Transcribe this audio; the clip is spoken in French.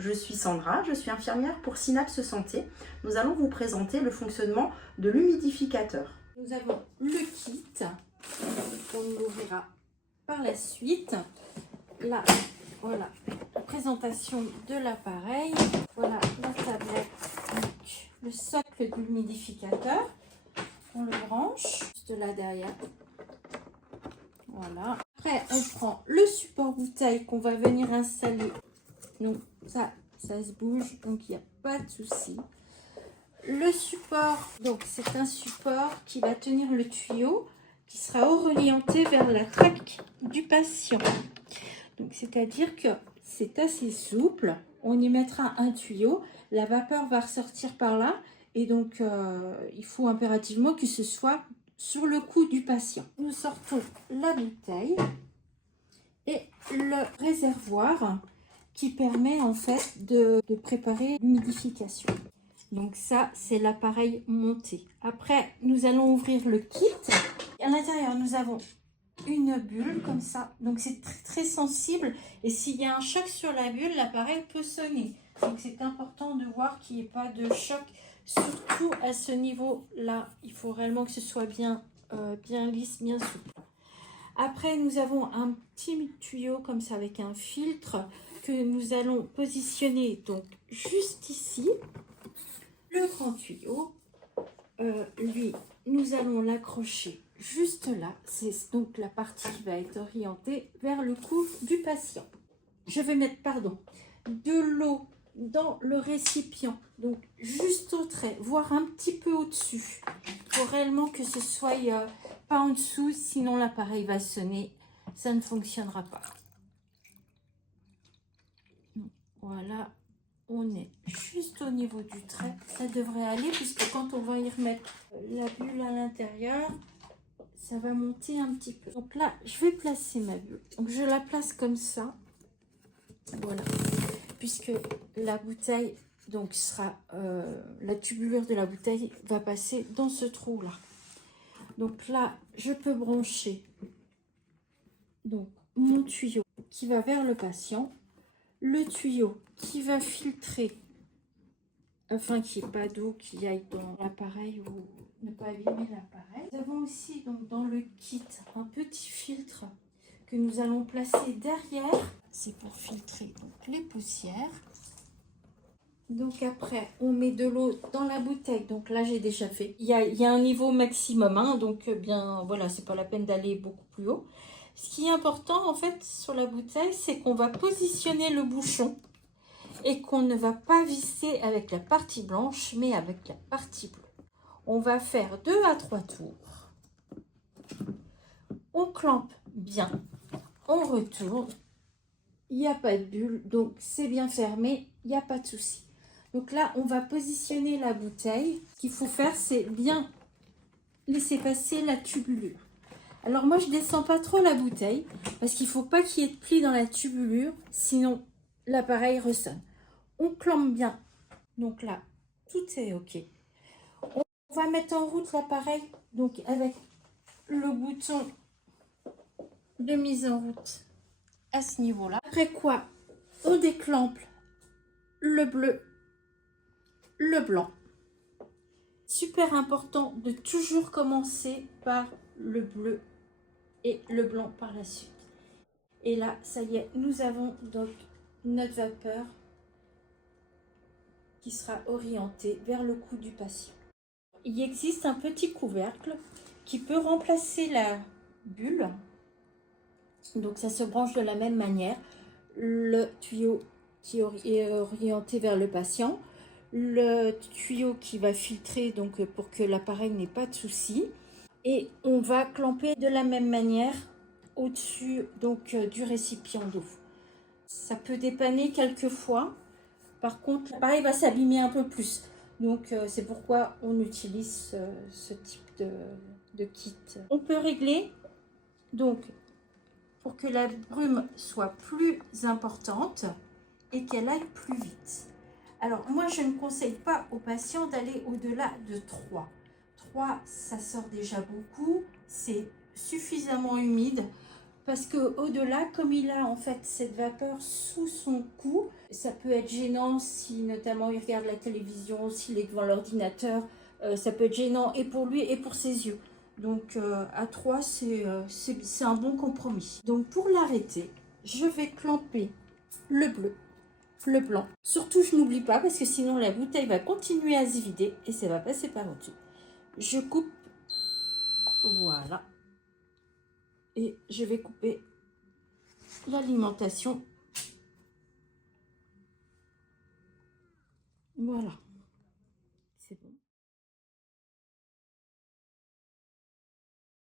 je suis Sandra, je suis infirmière pour Synapse Santé. Nous allons vous présenter le fonctionnement de l'humidificateur. Nous avons le kit, on l'ouvrira par la suite. Là, voilà, la présentation de l'appareil. Voilà la tablette, donc, le socle de l'humidificateur. On le branche juste là derrière. Voilà. Après, on prend le support bouteille qu'on va venir installer. Donc ça se bouge, donc il n'y a pas de souci. Le support, donc c'est un support qui va tenir le tuyau, qui sera orienté vers la trachée du patient. Donc c'est-à-dire que c'est assez souple. On y mettra un tuyau, la vapeur va ressortir par là, et donc il faut impérativement que ce soit sur le cou du patient. Nous sortons la bouteille et le réservoir qui permet en fait de préparer l'humidification. Donc ça, c'est l'appareil monté. Après, nous allons ouvrir le kit. À l'intérieur, nous avons une bulle comme ça. Donc c'est très sensible. Et s'il y a un choc sur la bulle, l'appareil peut sonner. Donc c'est important de voir qu'il n'y ait pas de choc. Surtout à ce niveau-là, il faut réellement que ce soit bien lisse, bien souple. Après, nous avons un petit tuyau comme ça avec un filtre que nous allons positionner donc juste ici. Le grand tuyau, lui, nous allons l'accrocher juste là. C'est donc la partie qui va être orientée vers le cou du patient. Je vais mettre, de l'eau dans le récipient, donc juste au trait, voire un petit peu au-dessus. Il faut réellement que ce soit pas en dessous, sinon l'appareil va sonner, ça ne fonctionnera pas. Voilà, on est juste au niveau du trait, ça devrait aller, puisque quand on va y remettre la bulle à l'intérieur, ça va monter un petit peu. Donc là, je vais placer ma bulle. Donc je la place comme ça, voilà. Puisque la bouteille donc sera la tubulure de la bouteille va passer dans ce trou là. Donc là je peux brancher donc mon tuyau qui va vers le patient, le tuyau qui va filtrer afin qu'il n'y ait pas d'eau qui aille dans l'appareil ou ne pas abîmer l'appareil. Nous avons aussi donc dans le kit un petit filtre que nous allons placer derrière. C'est pour filtrer donc les poussières. Donc après, on met de l'eau dans la bouteille. Donc là, j'ai déjà fait. Il y a un niveau maximum, hein, donc bien, voilà, c'est pas la peine d'aller beaucoup plus haut. Ce qui est important, en fait, sur la bouteille, c'est qu'on va positionner le bouchon et qu'on ne va pas visser avec la partie blanche, mais avec la partie bleue. On va faire 2 à 3 tours. On clampe bien. On retourne. Il n'y a pas de bulle, donc c'est bien fermé, il n'y a pas de souci. Donc là, on va positionner la bouteille. Ce qu'il faut faire, c'est bien laisser passer la tubulure. Alors moi, je ne descends pas trop la bouteille parce qu'il ne faut pas qu'il y ait de plis dans la tubulure, sinon l'appareil ressonne. On clampe bien. Donc là, tout est OK. On va mettre en route l'appareil donc avec le bouton de mise en route à ce niveau-là. Après quoi, on déclampe le bleu, le blanc. Super important de toujours commencer par le bleu et le blanc par la suite. Et là, ça y est, nous avons donc notre vapeur qui sera orientée vers le cou du patient. Il existe un petit couvercle qui peut remplacer la bulle. Donc ça se branche de la même manière. Le tuyau qui est orienté vers le patient. Le tuyau qui va filtrer donc pour que l'appareil n'ait pas de soucis. Et on va clamper de la même manière au-dessus donc du récipient d'eau. Ça peut dépanner quelquefois. Par contre, l'appareil va s'abîmer un peu plus. Donc c'est pourquoi on utilise ce type de kit. On peut régler donc pour que la brume soit plus importante et qu'elle aille plus vite. Alors moi, je ne conseille pas aux patients d'aller au-delà de 3. 3, ça sort déjà beaucoup, c'est suffisamment humide. Parce que au-delà, comme il a en fait cette vapeur sous son cou, ça peut être gênant si notamment il regarde la télévision, s'il est devant l'ordinateur, ça peut être gênant et pour lui et pour ses yeux. Donc à 3, c'est un bon compromis. Donc pour l'arrêter, je vais clamper le bleu, le blanc. Surtout je n'oublie pas parce que sinon la bouteille va continuer à se vider et ça va passer par au-dessus. Je coupe, voilà. Et je vais couper l'alimentation. Voilà.